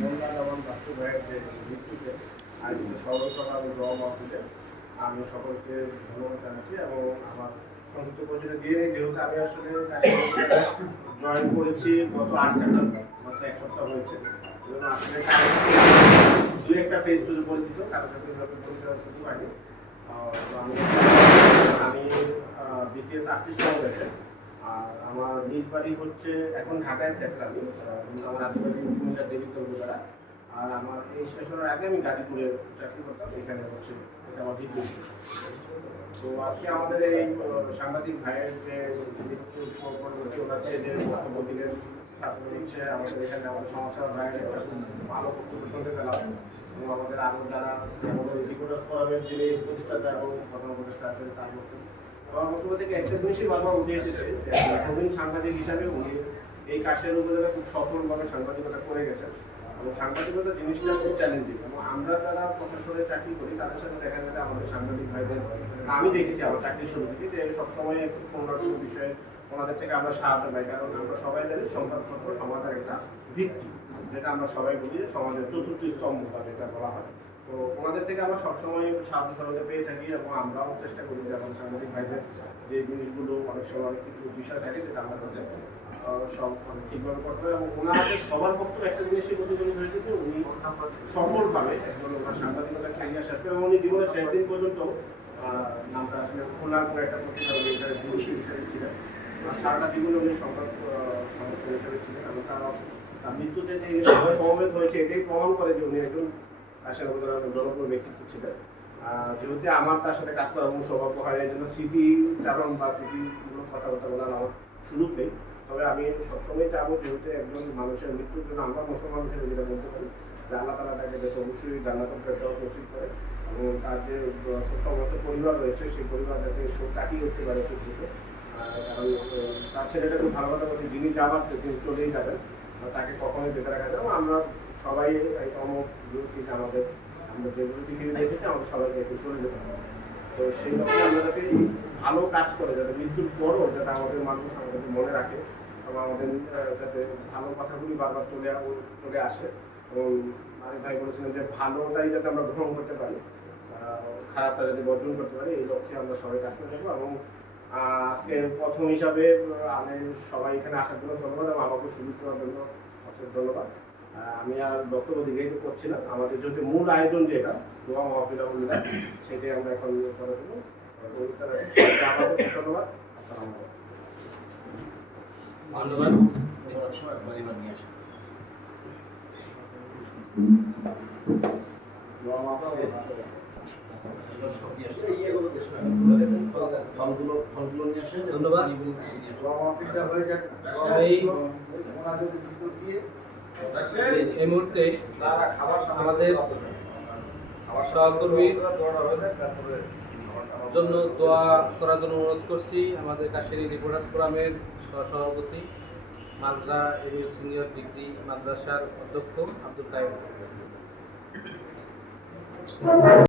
মোল্লা এবং বাচ্চু ভাইয়ের যে মৃত্যুতে আয়োজিত সকাল দোয়া মাহফিলে আমি সকলকে ধন্যবাদ জানাচ্ছি এবং আমার সংযুক্ত পরিচয় দিয়ে নিই, যেহেতু আমি আসলে জয়েন করেছি গত আট সেপ্টেম্বর মাত্র এক সপ্তাহ হয়েছে এবং আসলে একটা ফেস টুজে পরিচিত কারও সাথে পরিচয় আমি আমি বিসিএস আর্টিস্ট হয়েছে আর আমার নিজ বাড়ি হচ্ছে এখন ঢাকায় সেটেল আমি আমার আদিবাড়ি কুমিল্লার দেবিত্তর দ্বারা। আর আমার এই স্টেশনের আগে আমি গাজীপুরে চাকরি করতাম, এখানে হচ্ছে এটা আমার দ্বিতীয় তো আজকে আমাদের এই সাংবাদিক ভাইয়ের যে মৃত্যু পরবর্তী ওনার যে তারপরে হচ্ছে আমাদের এখানে আমাদের সমস্যা ভাইয়ের একটা ভালো বক্তব্য শুনতে পেলাম এবং আমাদের আরও যারা আমাদের রিপোর্টার ফোরামের যিনি প্রতিষ্ঠাতা এবং প্রধান উপদেষ্টা আছেন, তার বক্তব্য আমার একটা সাংবাদিক হিসাবে উনি এই খুব সফলভাবে সাংবাদিকতা করে সাংবাদিকতা জিনিসটা খুব চ্যালেঞ্জিং চাকরি করি, তাদের সাথে দেখা আমাদের সাংবাদিক ভাইদের আমি দেখেছি আমার চাকরির শুরু যে সবসময় একটু না বিষয়ে ওনাদের থেকে আমরা সাহায্য পাই, কারণ আমরা সবাই জানি সংবাদপত্র সমাজের একটা ভিত্তি, যেটা আমরা সবাই বলি সমাজের চতুর্থ স্তম্ভ যেটা বলা হয়। তো ওনাদের থেকে আমরা সবসময় সাহায্য সহযোগিতা পেয়ে থাকি এবং আমরাও চেষ্টা করি যে আমাদের সাংবাদিক ভাইদের যে জিনিসগুলো অনেক সময় কিছু বিষয় থাকে যেটা আমাদের কাছে সব মানে ঠিকভাবে করতে হবে এবং ওনাদের সবার পক্ষে একটা জিনিসই প্রতিফলিত হয়েছে যে উনি সফলভাবে একজন ওনার সাংবাদিকতা ক্যারিয়ার শেষ এবং উনি জীবনের শেষ দিন পর্যন্ত নামটা আসলে খোলার করে একটা উনি এখানে দিবসী হিসেবে ছিলেন। সারাটা জীবনে উনি সংবাদ সংবাদকর্মী হিসেবে ছিলেন এবং তার তার মৃত্যুতে যে সভা সমবেত হয়েছে, এটাই প্রমাণ করে যে উনি একজন আসলে আমাদের জনপ্রিয় ব্যক্তিত্ব ছিলেন যেহেতু আমার তার সাথে কাজ করার কোনো সৌভাগ্য হয় এই জন্য স্মৃতি চারণ বা স্মৃতিমূলক কথাবার্তা বলার আমার সুযোগ নেই। তবে আমি সবসময় চাবো যেহেতু একজন মানুষের মৃত্যুর জন্য আমরা মুসলমান হিসেবে যেটা বলতে পারি, যে আল্লাহ তালা তাকে যাতে অবশ্যই জান্নাত ফেরত নসিব করে এবং তার যে সমস্ত পরিবার রয়েছে, সেই পরিবার যাতে কাটিয়ে উঠতে পারে দ্রুত কারণ তার ছেলেটা খুব ভালো কথা বলছে, যিনি যাবার, তিনি চলেই যাবেন। তাকে কখনোই বেঁধে রাখা যাবে। আমরা সবাই অমক আমাদের আমরা যেগুলো পৃথিবী দেখেছি, আমাদের সবাইকে একটু চলে যেতে হবে। তো সেই লক্ষ্যে আমরা যাতে ভালো কাজ করে, যাতে মৃত্যুর পরও যাতে আমাদের মানুষ আমাদের মনে রাখে এবং আমাদের যাতে ভালো কথাগুলি বারবার চলে চলে আসে। এবং আরেক ভাই বলেছিলেন যে ভালোটাই যাতে আমরা গ্রহণ করতে পারি খারাপটা যাতে বর্জন করতে পারি, এই লক্ষ্যে আমরা সবাই কাজ করে থাকব এবং আজকে প্রথম হিসাবে আমি সবাই এখানে আসার জন্য ধন্যবাদ এবং আমাকে সুযোগ দেওয়ার জন্য অশেষ ধন্যবাদ। আমি আর বক্তব্য দীর্ঘায়িত করছি না। আমাদের যেহেতু মূল আয়োজন যেটা দোয়া মহফিল আলহামদুলিল্লাহ সেটাই আমরা এখন করে দেবো। ধন্যবাদ। আসসালামু আলাইকুম। ধন্যবাদ। ফলগুলো ফলগুলো নিয়ে আসেন। ধন্যবাদ। হয়ে যাক। এই- মুহূর্তে আমাদের সহকর্মীর জন্য দোয়া করার জন্য অনুরোধ করছি। আমাদের কাশেরি রিপোর্টার্স ফোরামের সহসভাপতি মাজরা এমইউ সিনিয়র ডিগ্রি মাদ্রাসার অধ্যক্ষ আব্দুল কাইম